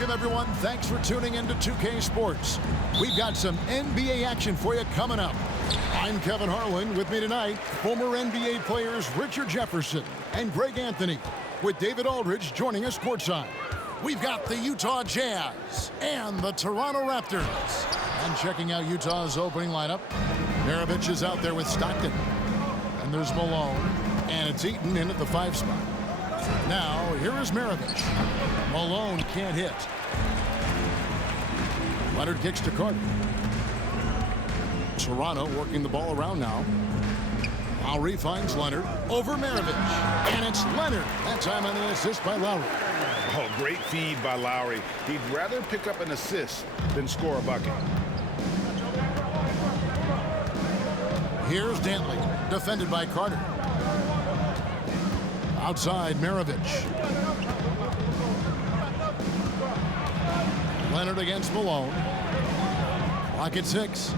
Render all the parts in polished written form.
Welcome, everyone. Thanks for tuning in to 2K Sports. We've got some NBA action for you coming up. I'm Kevin Harlan. With me tonight, former NBA players Richard Jefferson and Greg Anthony, with David Aldridge joining us courtside. We've got the Utah Jazz and the Toronto Raptors. And checking out Utah's opening lineup, Maravich is out there with Stockton. And there's Malone, and it's Eaton in at the 5 spot. Now, here is Maravich. Malone can't hit. Leonard kicks to Carter. Toronto working the ball around now. Lowry finds Leonard over Maravich. And it's Leonard. That time on the assist by Lowry. Oh, great feed by Lowry. He'd rather pick up an assist than score a bucket. Here's Dantley, defended by Carter. Outside, Maravich. Leonard against Malone. Clock at 6.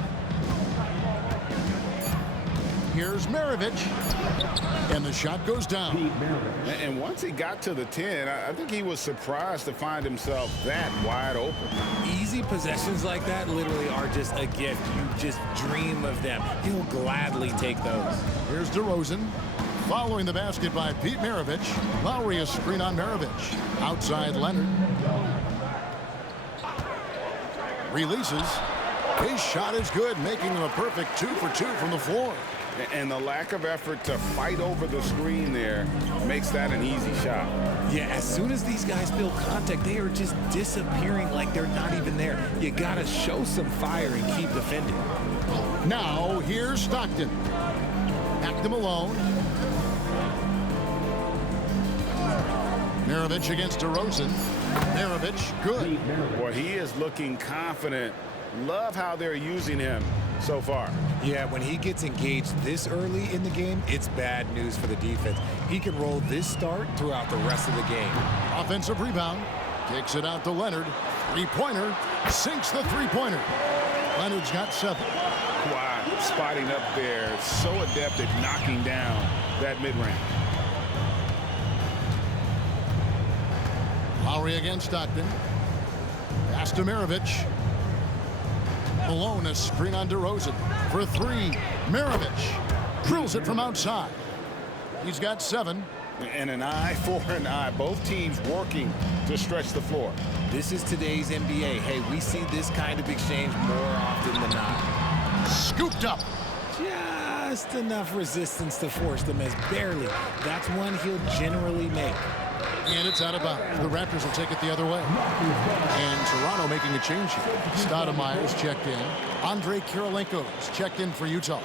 Here's Maravich. And the shot goes down. And once he got to the 10, I think he was surprised to find himself that wide open. Easy possessions like that literally are just a gift. You just dream of them. He'll gladly take those. Here's DeRozan. Following the basket by Pete Maravich. Lowry a screen on Maravich. Outside Leonard. Releases. His shot is good, making him a perfect 2 for 2 from the floor. And the lack of effort to fight over the screen there makes that an easy shot. Yeah, as soon as these guys feel contact, they are just disappearing like they're not even there. You gotta show some fire and keep defending. Now, here's Stockton. Back to Malone. Maravich against DeRozan. Maravich, good. Boy, he is looking confident. Love how they're using him so far. Yeah, when he gets engaged this early in the game, it's bad news for the defense. He can roll this start throughout the rest of the game. Offensive rebound. Kicks it out to Leonard. Three-pointer. Sinks the three-pointer. Leonard's got 7. Wow, spotting up there. So adept at knocking down that mid-range. Lowry against Stockton. Pass to Maravich. Malone a screen on DeRozan. For 3, Maravich drills it from outside. He's got 7. And an eye for an eye. Both teams working to stretch the floor. This is today's NBA. Hey, we see this kind of exchange more often than not. Scooped up. Just enough resistance to force the miss. Barely. That's one he'll generally make. And it's out of bounds. The Raptors will take it the other way. And Toronto making a change here. Stoudemire's checked in. Andre Kirilenko's checked in for Utah.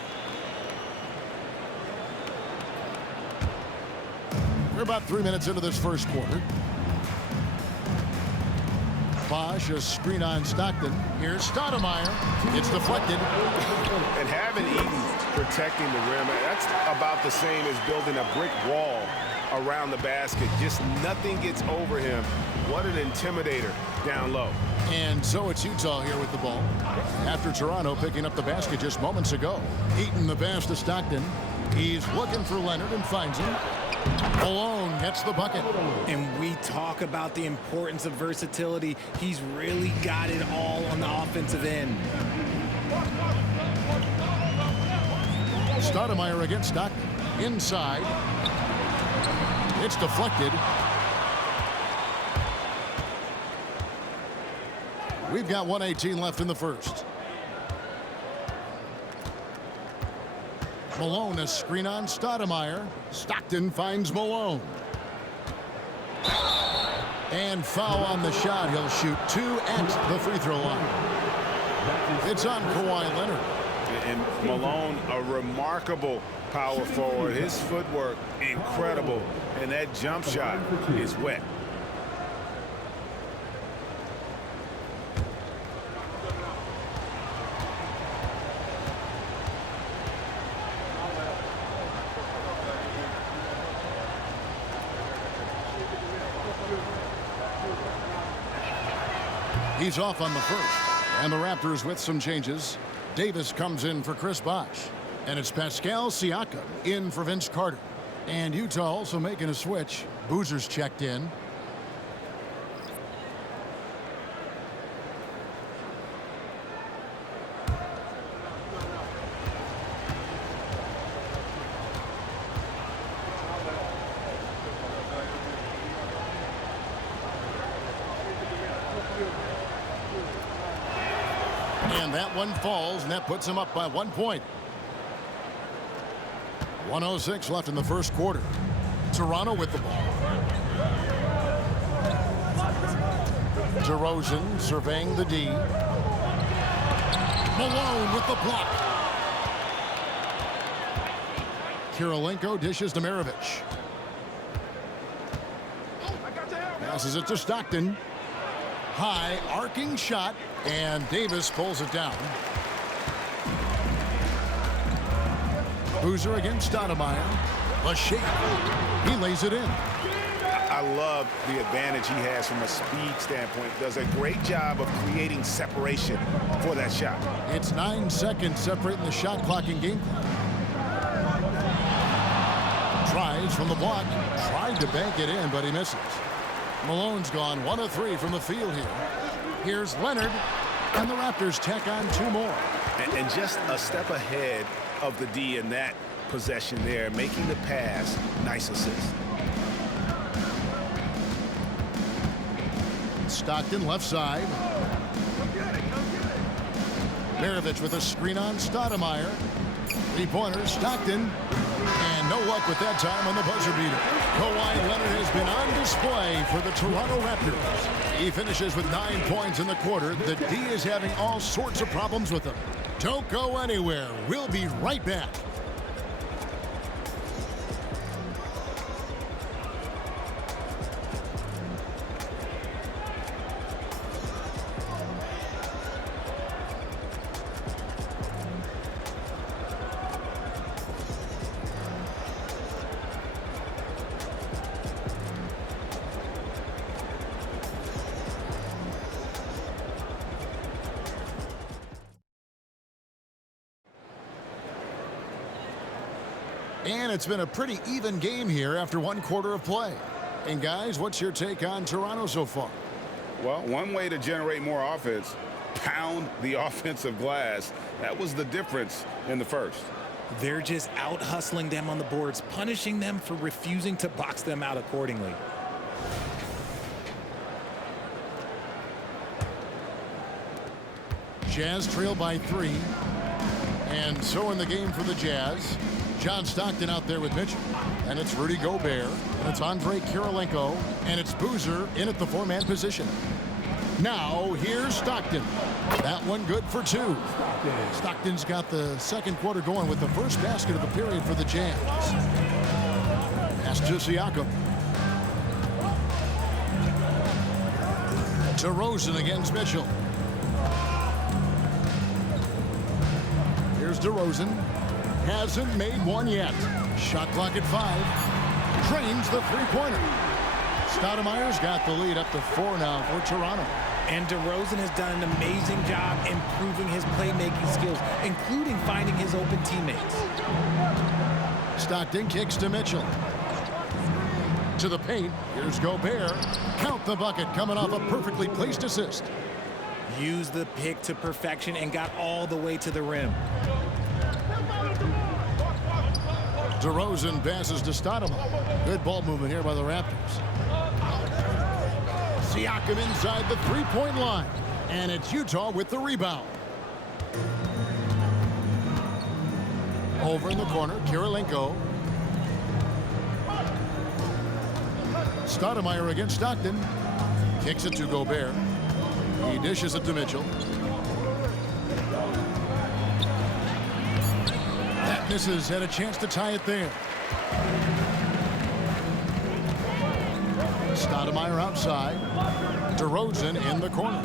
We're about 3 minutes into this first quarter. Bosch, a screen on Stockton. Here's Stoudemire. It's deflected. And having Eaton protecting the rim, that's about the same as building a brick wall around the basket. Just nothing gets over him. What an intimidator down low. And so it's Utah here with the ball. After Toronto picking up the basket just moments ago. Eaton the pass to Stockton. He's looking for Leonard and finds him. Malone gets the bucket. And we talk about the importance of versatility. He's really got it all on the offensive end. Stoudemire against Stockton. Inside. It's deflected. We've got 1:18 left in the first. Malone a screen on Stoudemire. Stockton finds Malone. And foul on the shot. He'll shoot 2 at the free throw line. It's on Kawhi Leonard. And Malone, a remarkable power forward. His footwork, incredible. And that jump shot is wet. He's off on the first. And the Raptors with some changes. Davis comes in for Chris Bosh. And it's Pascal Siakam in for Vince Carter. And Utah also making a switch. Boozer's checked in. And that one falls, and that puts him up by 1 point. 1:06 left in the first quarter. Toronto with the ball. DeRozan surveying the D. Malone with the block. Kirilenko dishes to Maravich. Passes it to Stockton. High arcing shot, and Davis pulls it down. Boozer against Stoudemire. A shake. He lays it in. I love the advantage he has from a speed standpoint. Does a great job of creating separation for that shot. It's 9 seconds separating the shot clock in game. Tries from the block. Tried to bank it in, but he misses. Malone's gone 1 of 3 from the field here. Here's Leonard, and the Raptors tack on 2 more. And just a step ahead of the D in that possession there, making the pass. Nice assist. Stockton left side. Maravich with a screen on Stoudemire. 3-pointer, Stockton. And no luck with that time on the buzzer beater. Kawhi Leonard has been on display for the Toronto Raptors. He finishes with 9 points in the quarter. The D is having all sorts of problems with him. Don't go anywhere. We'll be right back. And it's been a pretty even game here after 1 quarter of play. And guys, what's your take on Toronto so far? Well, one way to generate more offense, pound the offensive glass. That was the difference in the first. They're just out hustling them on the boards, punishing them for refusing to box them out accordingly. Jazz trail by 3. And so in the game for the Jazz. John Stockton out there with Mitchell. And it's Rudy Gobert. And it's Andre Kirilenko. And it's Boozer in at the 4-man position. Now here's Stockton. That one good for 2. Stockton's got the second quarter going with the first basket of the period for the Jazz. Pass to Siakam. DeRozan against Mitchell. Here's DeRozan. Hasn't made one yet. Shot clock at 5. Drains the 3-pointer. Stoudemire's got the lead up to 4 now for Toronto. And DeRozan has done an amazing job improving his playmaking skills, including finding his open teammates. Stockton kicks to Mitchell. To the paint. Here's Gobert. Count the bucket coming off a perfectly placed assist. Used the pick to perfection and got all the way to the rim. DeRozan passes to Stoudemire. Good ball movement here by the Raptors. Siakam inside the 3-point line. And it's Utah with the rebound. Over in the corner, Kirilenko. Stoudemire against Stockton. Kicks it to Gobert. He dishes it to Mitchell. That misses. Had a chance to tie it there. Stoudemire outside. DeRozan in the corner.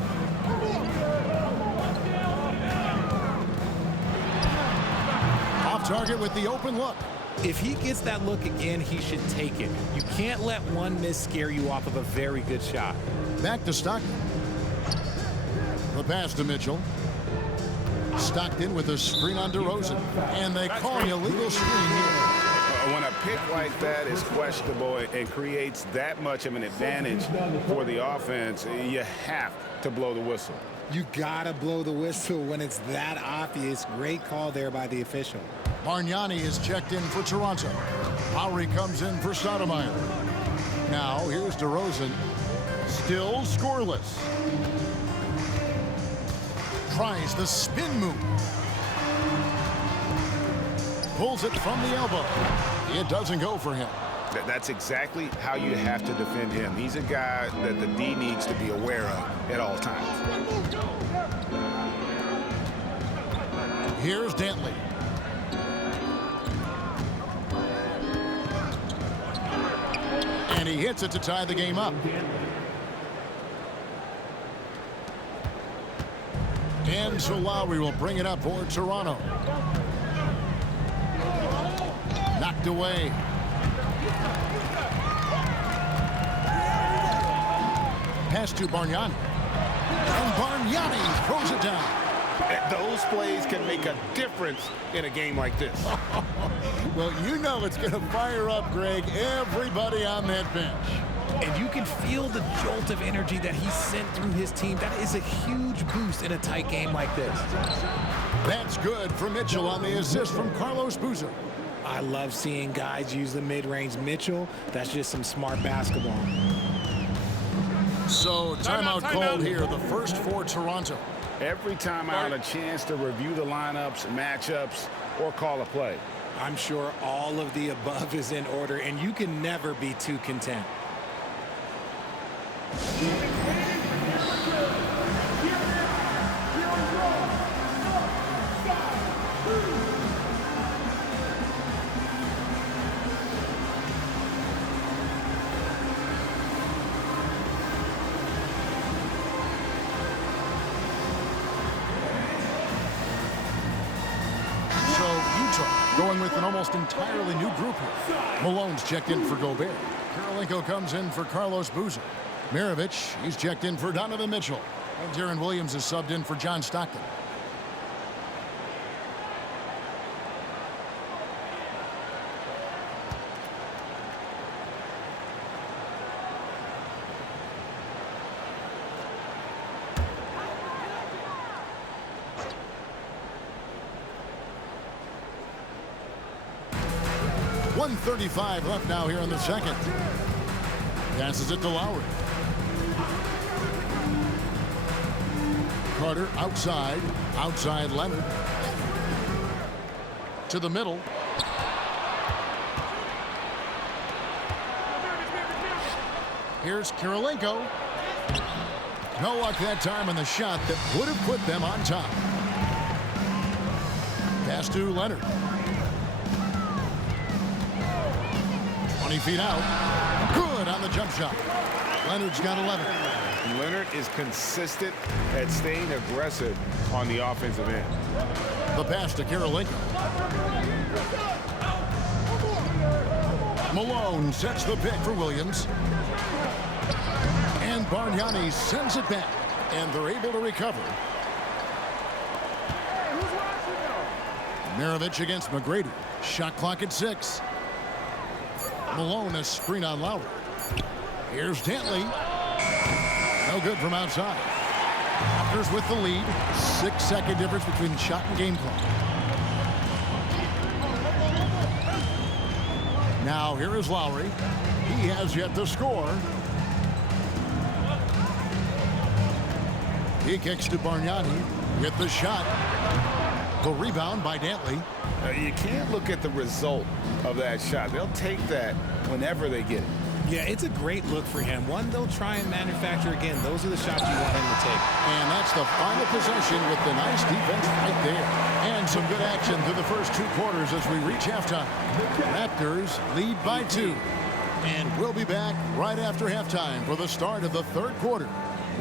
Off target with the open look. If he gets that look again, he should take it. You can't let one miss scare you off of a very good shot. Back to Stockton. The pass to Mitchell. Stockton with a screen on DeRozan. And they call an illegal screen here. When a pick like that is questionable and creates that much of an advantage for the offense, you have to blow the whistle. You gotta blow the whistle when it's that obvious. Great call there by the official. Bargnani is checked in for Toronto. Lowry comes in for Stoudemire. Now here's DeRozan. Still scoreless. Tries the spin move. Pulls it from the elbow. It doesn't go for him. That's exactly how you have to defend him. He's a guy that the D needs to be aware of at all times. Here's Dantley. And he hits it to tie the game up. And so Lowry will bring it up for Toronto. Knocked away. Pass to Bargnani. And Bargnani throws it down. Those plays can make a difference in a game like this. Well, you know it's going to fire up, Greg, everybody on that bench. And you can feel the jolt of energy that he sent through his team. That is a huge boost in a tight game like this. That's good for Mitchell on the assist from Carlos Boozer. I love seeing guys use the mid-range. Mitchell, that's just some smart basketball. So timeout called here, the first for Toronto. Every time out, a chance to review the lineups, matchups, or call a play. I'm sure all of the above is in order, and you can never be too content. Going with an almost entirely new group here. Malone's checked in for Gobert. Karolinko comes in for Carlos Boozer. Mirovic, he's checked in for Donovan Mitchell. And Deron Williams is subbed in for John Stockton. .135 left now here in the second. Passes it to Lowry. Carter outside. Outside Leonard. To the middle. Here's Karolinko. No luck that time on the shot that would have put them on top. Pass to Leonard. 20 feet out. Good on the jump shot. Leonard's got 11. Leonard is consistent at staying aggressive on the offensive end. The pass to Karolinko. Malone sets the pick for Williams. And Bargnani sends it back. And they're able to recover. Mirovic against McGrady. Shot clock at 6. Malone a screen on Lowry. Here's Dantley. No good from outside. Raptors with the lead. 6-second difference between shot and game clock. Now here is Lowry. He has yet to score. He kicks to Bargnani. Get the shot. The rebound by Dantley. You can't look at the result of that shot. They'll take that whenever they get it. Yeah, it's a great look for him. One they'll try and manufacture again. Those are the shots you want him to take. And that's the final possession with the nice defense right there. And some good action through the first 2 quarters as we reach halftime. Raptors lead by 2. And we'll be back right after halftime for the start of the 3rd quarter.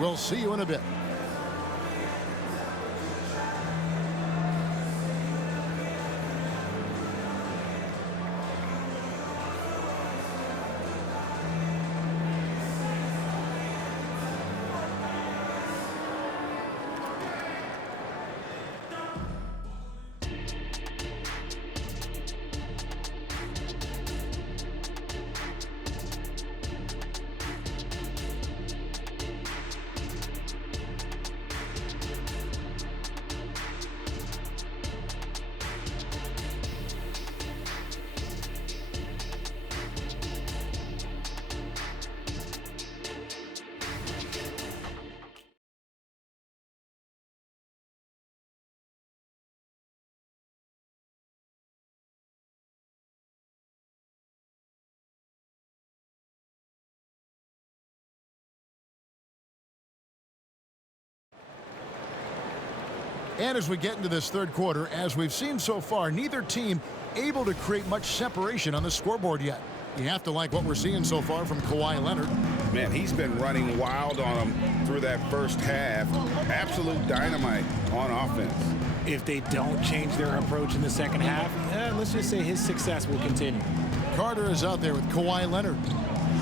We'll see you in a bit. And as we get into this third quarter, as we've seen so far, neither team able to create much separation on the scoreboard yet. You have to like what we're seeing so far from Kawhi Leonard. Man, he's been running wild on them through that first half. Absolute dynamite on offense. If they don't change their approach in the second half, let's just say his success will continue. Carter is out there with Kawhi Leonard.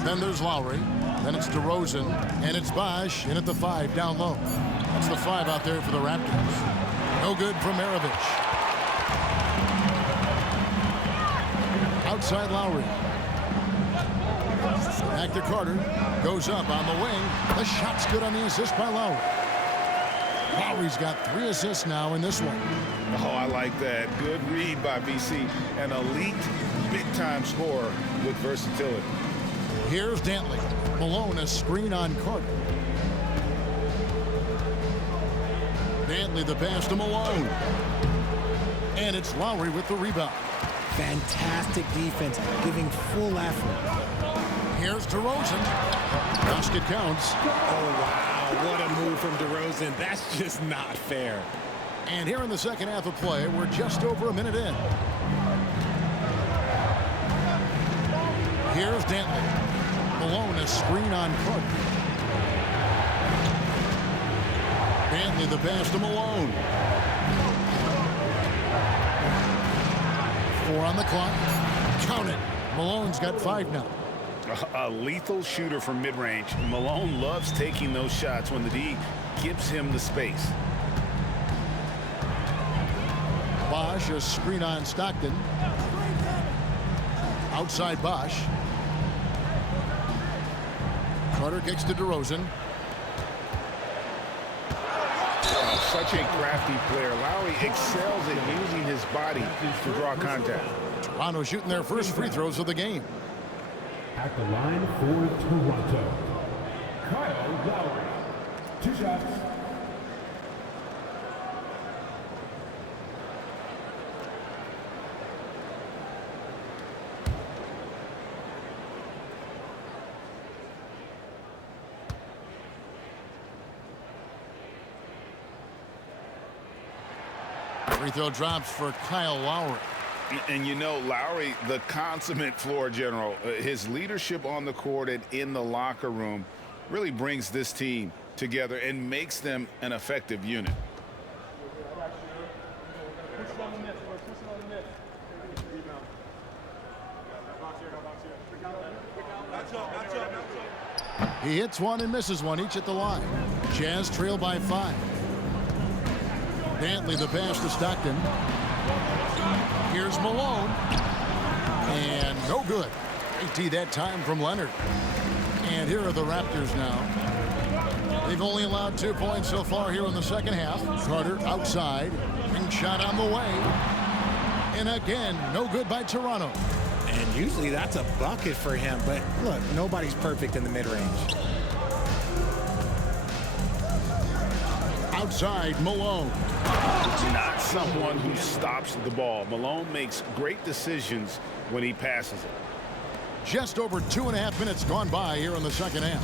Then there's Lowry. Then it's DeRozan. And it's Bosh in at the 5 down low. That's the 5 out there for the Raptors. No good from Maravich. Outside Lowry. Back to Carter. Goes up on the wing. The shot's good on the assist by Lowry. Lowry's got 3 assists now in this one. Oh, I like that. Good read by BC. An elite, big-time scorer with versatility. Here's Dantley. Malone a screen on Carter. Dantley the pass to Malone. And it's Lowry with the rebound. Fantastic defense, giving full effort. Here's DeRozan. Basket counts. Oh, wow. What a move from DeRozan. That's just not fair. And here in the second half of play, we're just over a minute in. Here's Dantley. Malone a screen on Carter. Dantley the pass to Malone. 4 on the clock. Count it. Malone's got 5 now. A lethal shooter from mid-range. Malone loves taking those shots when the D gives him the space. Bosh a screen on Stockton. Outside Bosh. Carter kicks to DeRozan. Such a crafty player. Lowry excels at using his body to draw contact. Toronto shooting their first free throws of the game. At the line for Toronto, Kyle Lowry. 2 shots. Free throw drops for Kyle Lowry. And you know, Lowry, the consummate floor general, his leadership on the court and in the locker room really brings this team together and makes them an effective unit. He hits one and misses one, each at the line. Jazz trail by 5. Dantley the pass to Stockton. Here's Malone. And no good. Great D that time from Leonard. And here are the Raptors now. They've only allowed 2 points so far here in the second half. Carter outside. Ring shot on the way. And again, no good by Toronto. And usually that's a bucket for him. But look, nobody's perfect in the mid-range. Outside, Malone. Not someone who stops the ball. Malone makes great decisions when he passes it. Just over 2.5 minutes gone by here in the second half.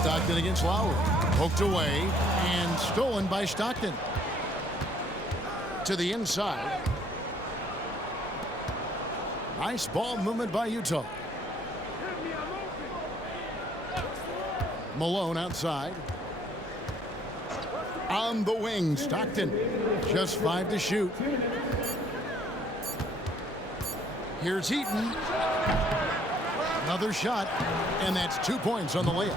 Stockton against Lowry. Poked away and stolen by Stockton. To the inside. Nice ball movement by Utah. Malone outside. On the wing, Stockton. Just 5 to shoot. Here's Heaton. Another shot, and that's 2 points on the layup.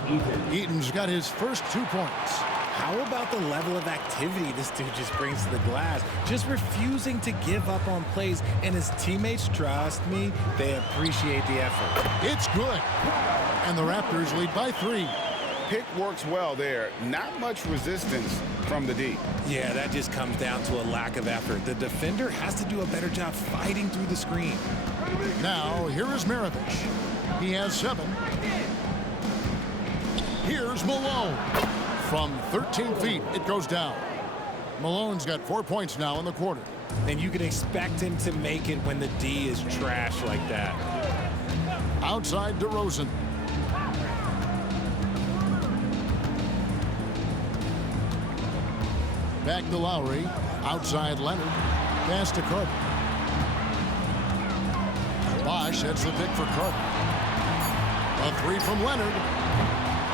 Heaton's got his first 2 points. How about the level of activity this dude just brings to the glass? Just refusing to give up on plays, and his teammates, trust me, they appreciate the effort. It's good. And the Raptors lead by 3. Pick works well there. Not much resistance from the D. Yeah, that just comes down to a lack of effort. The defender has to do a better job fighting through the screen. Now, here is Maravich. He has 7. Here's Malone. From 13 feet, it goes down. Malone's got 4 points now in the quarter. And you can expect him to make it when the D is trash like that. Outside DeRozan. Back to Lowry. Outside Leonard. Pass to Carter. Bosch hits the pick for Carter. A three from Leonard.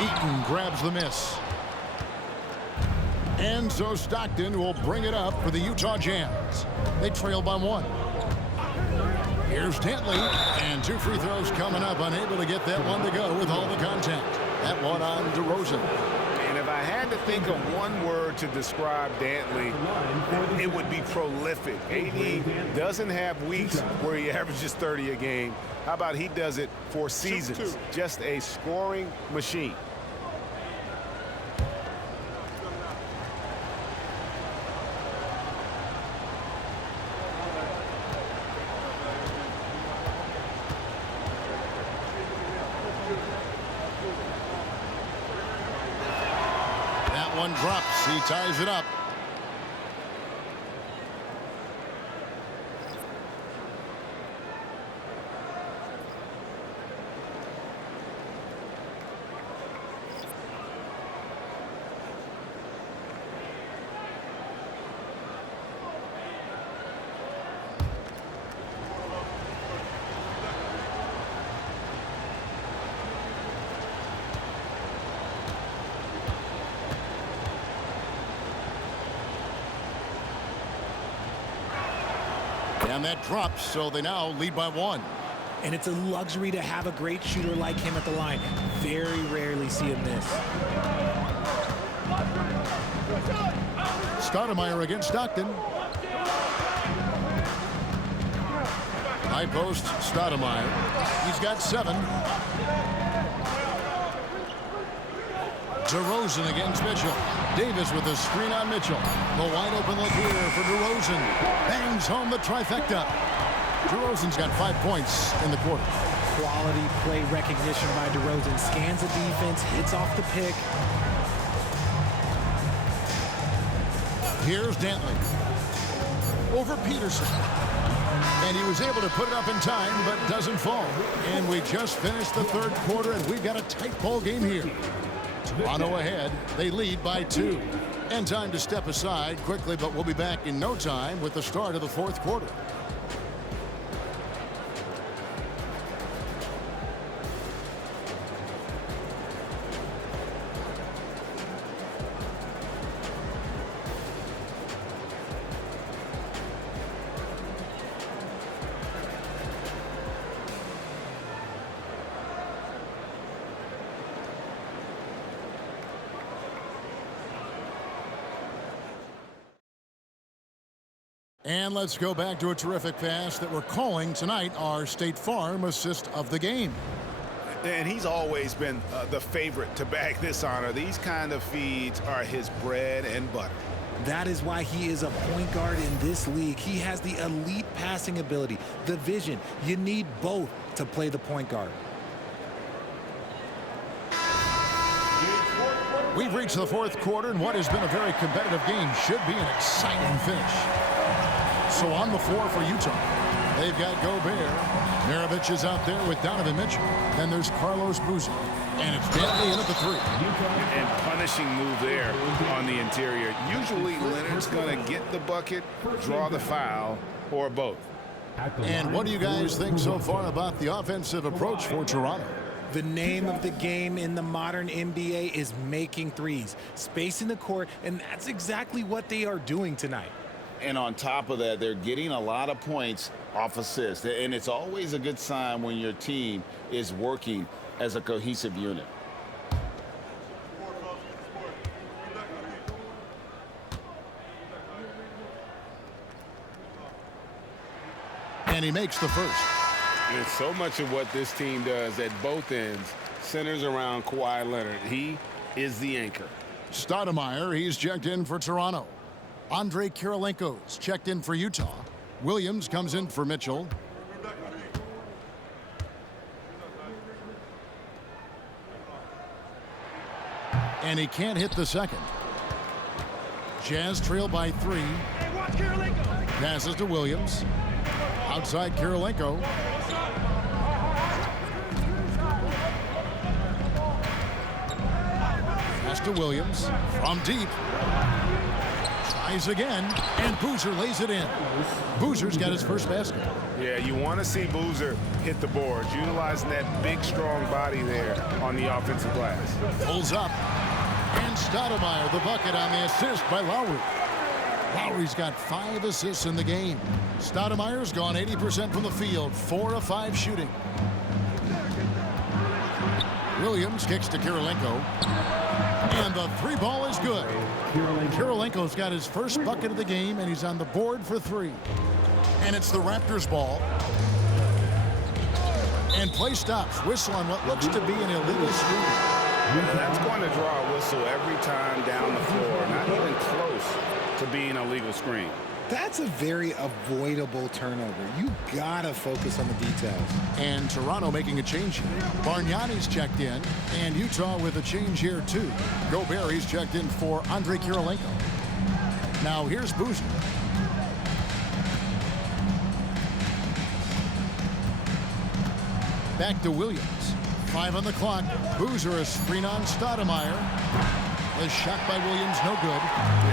Eaton grabs the miss. And so Stockton will bring it up for the Utah Jazz. They trail by 1. Here's Dantley, and 2 free throws coming up, unable to get that one to go with all the contact. That one on DeRozan. And if I had to think of one word to describe Dantley, it would be prolific. AD doesn't have weeks where he averages 30 a game. How about he does it for seasons? Just a scoring machine. One drops. He ties it up. And that drops, so they now lead by 1. And it's a luxury to have a great shooter like him at the line. Very rarely see him miss. Stoudemire against Stockton. High post, Stoudemire. He's got 7. DeRozan against Mitchell. Davis with a screen on Mitchell. The wide open look here for DeRozan. Bangs home the trifecta. DeRozan's got 5 points in the quarter. Quality play recognition by DeRozan. Scans the defense, hits off the pick. Here's Dantley. Over Peterson. And he was able to put it up in time, but doesn't fall. And we just finished the 3rd quarter, and we've got a tight ball game here. Toronto ahead. They lead by 2. And time to step aside quickly, but we'll be back in no time with the start of the 4th quarter. And let's go back to a terrific pass that we're calling tonight our State Farm assist of the game. And he's always been the favorite to bag this honor. These kind of feeds are his bread and butter. That is why he is a point guard in this league. He has the elite passing ability, the vision. You need both to play the point guard. We've reached the 4th quarter, and what has been a very competitive game should be an exciting finish. So on the floor for Utah, they've got Gobert. Maravich is out there with Donovan Mitchell. Then there's Carlos Boozer. And it's Dantley in at the 3. And punishing move there on the interior. Usually Leonard's going to get the bucket, draw the foul, or both. And what do you guys think so far about the offensive approach for Toronto? The name of the game in the modern NBA is making threes, spacing the court, and that's exactly what they are doing tonight. And on top of that, they're getting a lot of points off assists. And it's always a good sign when your team is working as a cohesive unit. And he makes the first. And so much of what this team does at both ends centers around Kawhi Leonard. He is the anchor. Stoudemire, he's checked in for Toronto. Andre Kirilenko's checked in for Utah. Williams comes in for Mitchell. And he can't hit the second. Jazz trail by 3. Passes to Williams. Outside Kirilenko. Pass to Williams. From deep. Tries again, and Boozer lays it in. Boozer's got his first basket. Yeah, you want to see Boozer hit the boards, utilizing that big, strong body there on the offensive glass. Pulls up, and Stoudemire the bucket on the assist by Lowry. Lowry's got 5 assists in the game. Stoudemire's gone 80% from the field, 4 of 5 shooting. Williams kicks to Kirilenko, and the 3 ball is good. Kirilenko's got his first bucket of the game, and he's on the board for 3. And it's the Raptors ball. And play stops. Whistle on what looks to be an illegal screen. That's going to draw a whistle every time down the floor. Not even close to being a legal screen. That's a very avoidable turnover. You gotta focus on the details. And Toronto making a change here. Bargnani's checked in, and Utah with a change here too. Gobert's checked in for Andrei Kirilenko. Now here's Boozer. Back to Williams. 5 on the clock. Boozer a screen on Stoudemire. The shot by Williams, no good.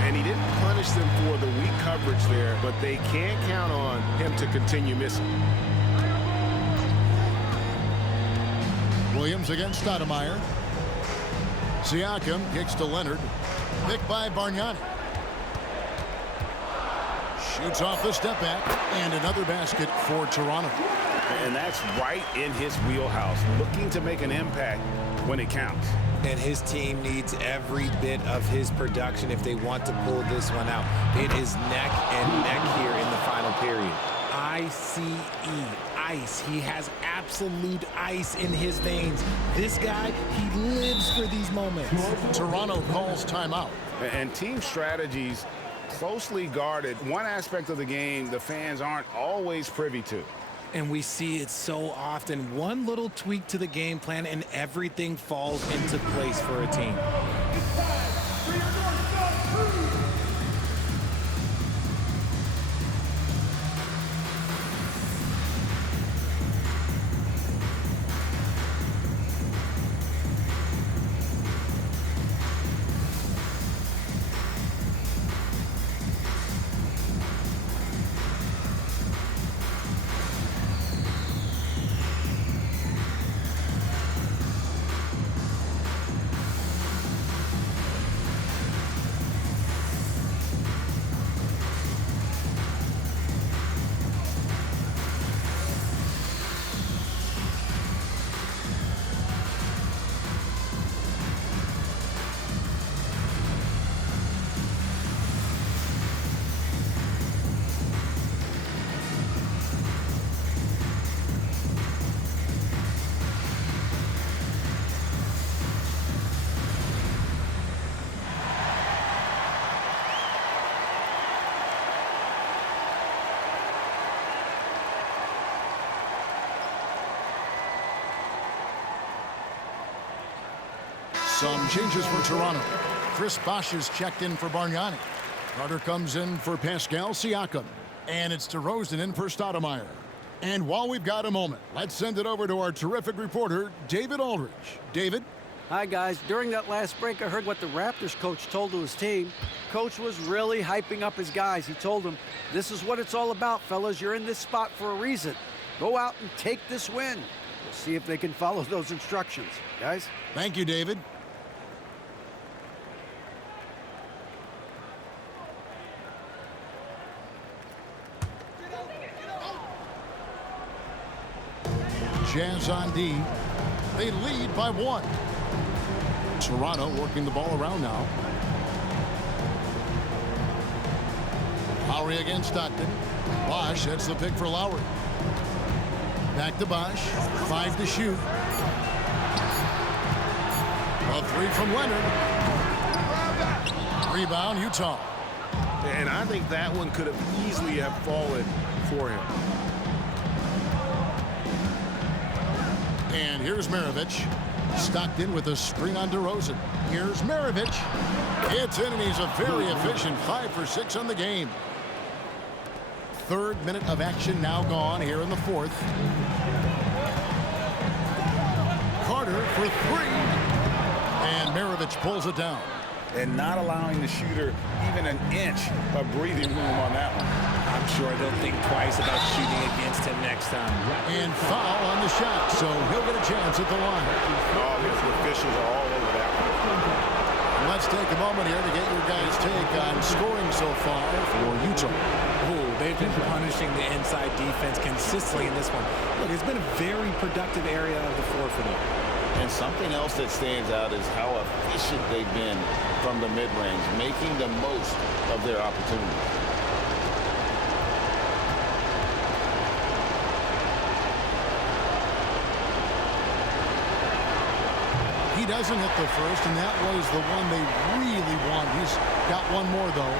And he didn't punish them for the weak coverage there, but they can't count on him to continue missing. Williams against Stoudemire. Siakam kicks to Leonard. Picked by Bargnani. Shoots off the step back, and another basket for Toronto. And that's right in his wheelhouse, looking to make an impact when it counts. And his team needs every bit of his production if they want to pull this one out. It is neck and neck here in the final period. ICE, ice. He has absolute ice in his veins. This guy, he lives for these moments. Toronto calls timeout. And team strategies closely guarded. One aspect of the game the fans aren't always privy to. And we see it so often. One little tweak to the game plan and everything falls into place for a team. Some changes for Toronto. Chris Bosh is checked in for Bargnani. Carter comes in for Pascal Siakam. And it's DeRozan in for Stoudemire. And while we've got a moment, let's send it over to our terrific reporter, David Aldridge. David? Hi, guys. During that last break, I heard what the Raptors coach told to his team. Coach was really hyping up his guys. He told them, this is what it's all about, fellas. You're in this spot for a reason. Go out and take this win. We'll see if they can follow those instructions. Guys? Thank you, David. Jazz on D. They lead by 1. Toronto working the ball around now. Lowry against Stockton. Bosh, that's the pick for Lowry. Back to Bosh. 5 to shoot. A 3 from Leonard. Rebound, Utah. And I think that one could have easily have fallen for him. And here's Maravich. Stockton with a screen on DeRozan. Here's Maravich. It's in, and he's a very efficient 5 for 6 on the game. 3rd minute of action now gone here in the 4th. Carter for 3. And Maravich pulls it down. and not allowing the shooter even an inch of breathing room on that one. I'm sure they'll think twice about shooting against him next time. And foul on the shot, so he'll get a chance at the line. Oh, the officials are all over that one. Let's take a moment here to get your guys' take on scoring so far for Utah. Ooh, they've been punishing the inside defense consistently in this one. Look, it's been a very productive area of the floor for them. And something else that stands out is how efficient they've been from the mid-range, making the most of their opportunities. He doesn't hit the first, and that was the one they really want. He's got one more, though.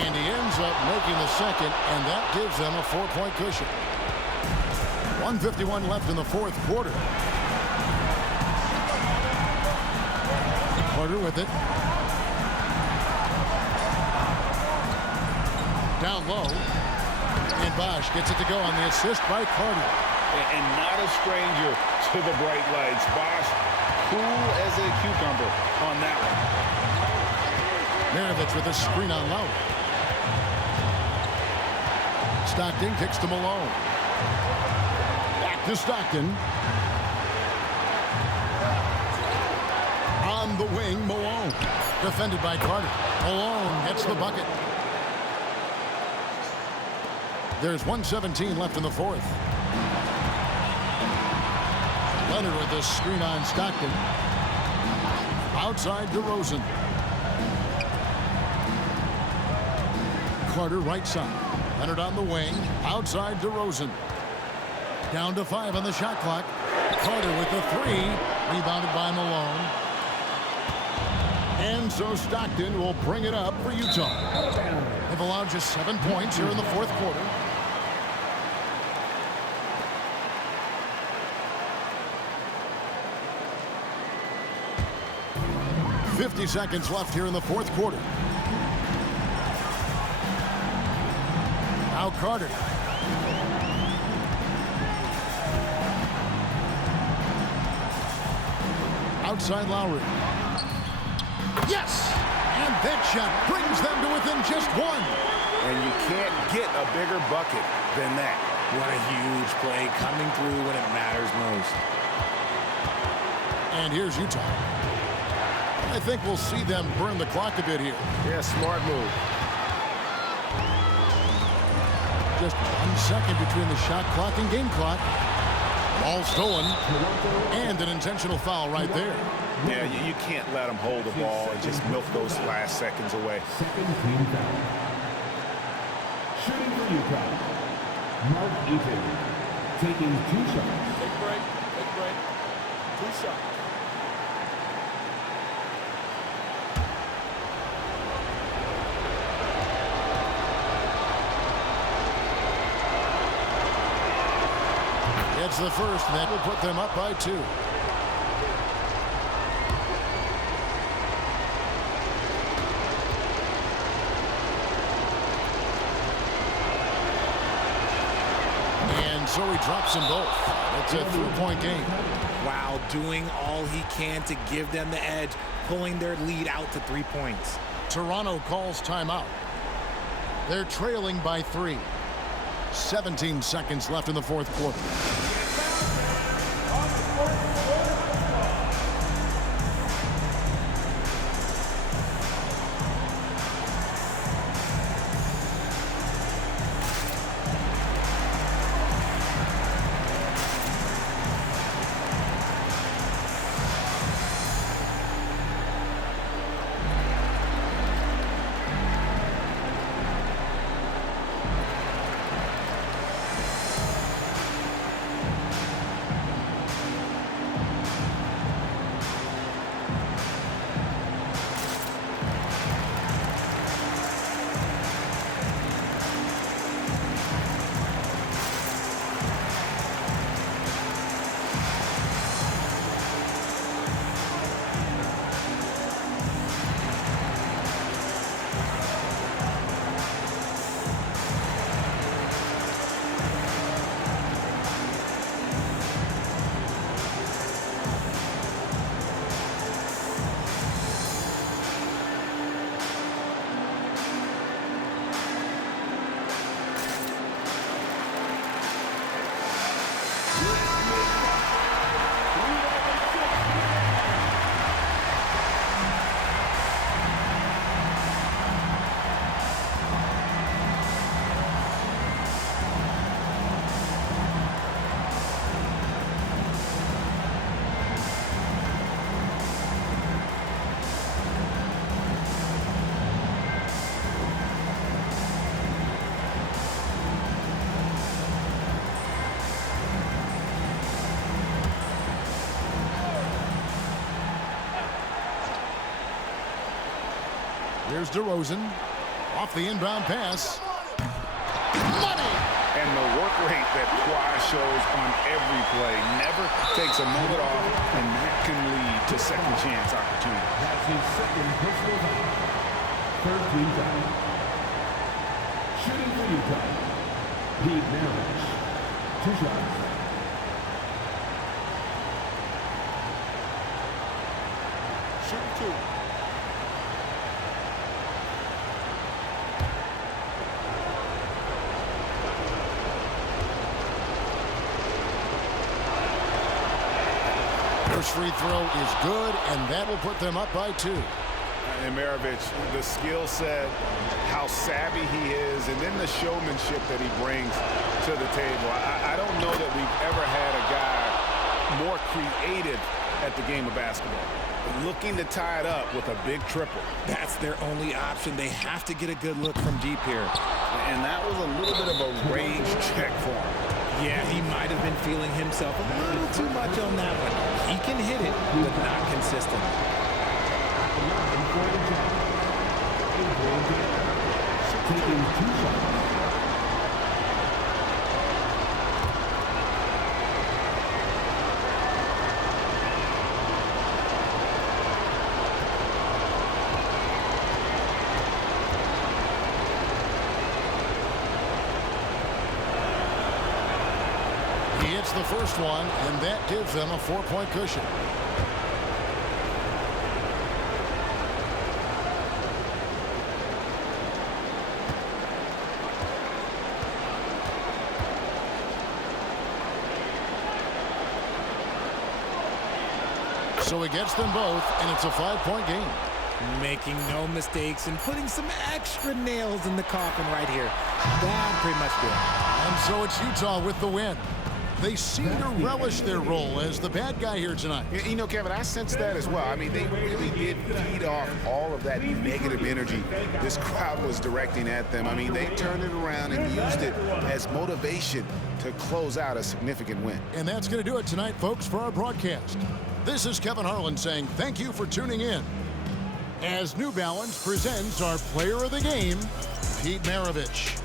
And he ends up making the second, and that gives them a 4-point cushion. 1:51 left in the fourth quarter. Carter with it. Down low. And Bosch gets it to go on the assist by Carter. And not a stranger to the bright lights. Bosch, cool as a cucumber on that one. Maravich with a screen on Lowry. Stockton kicks to Malone. Back to Stockton. On the wing, Malone. Defended by Carter. Malone gets the bucket. There's 1:17 left in the fourth. Leonard with the screen on Stockton. Outside DeRozan. Carter right side. Leonard on the wing. Outside DeRozan. Down to 5 on the shot clock. Carter with the 3. Rebounded by Malone. And so Stockton will bring it up for Utah. They've allowed just 7 points here in the fourth quarter. .50 seconds left here in the fourth quarter. Now Carter. Outside Lowry. Yes! And that shot brings them to within just 1. And you can't get a bigger bucket than that. What a huge play coming through when it matters most. And here's Utah. I think we'll see them burn the clock a bit here. Yeah, smart move. Just 1 second between the shot clock and game clock. Ball stolen. And an intentional foul right there. Yeah, you can't let them hold the ball and just milk those last seconds away. Second team foul. Shooting for Utah, Mark Eaton, taking 2 shots. Big break. 2 shots. It's the first, and that will put them up by 2. And so he drops them both. It's a 3-point game. Wow, doing all he can to give them the edge, pulling their lead out to 3 points. Toronto calls timeout. They're trailing by 3. 17 seconds left in the fourth quarter. Here's DeRozan. Off the inbound pass. Money! And the work rate that Kawhi shows on every play never takes a moment off, and that can lead to second chance opportunities. That's his second personal foul. Third team foul. Shooting for Utah. Pete Maravich. 2 shots. Shooting 2. First free throw is good, and that will put them up by 2. And Maravich, the skill set, how savvy he is, and then the showmanship that he brings to the table. I don't know that we've ever had a guy more creative at the game of basketball. Looking to tie it up with a big triple. That's their only option. They have to get a good look from deep here. And that was a little bit of a range check for him. Yeah, he might have been feeling himself a little too much on that one. He can hit it, but not consistent. Taking 2 shots. He hits the first one, and that gives them a 4-point cushion. So he gets them both, and it's a 5-point game. Making no mistakes and putting some extra nails in the coffin right here. That pretty much did. And so it's Utah with the win. They seem to relish their role as the bad guy here tonight. You know, Kevin, I sense that as well. I mean, they really did feed off all of that negative energy this crowd was directing at them. I mean, they turned it around and used it as motivation to close out a significant win. And that's going to do it tonight, folks, for our broadcast. This is Kevin Harlan saying thank you for tuning in as New Balance presents our player of the game, Pete Maravich.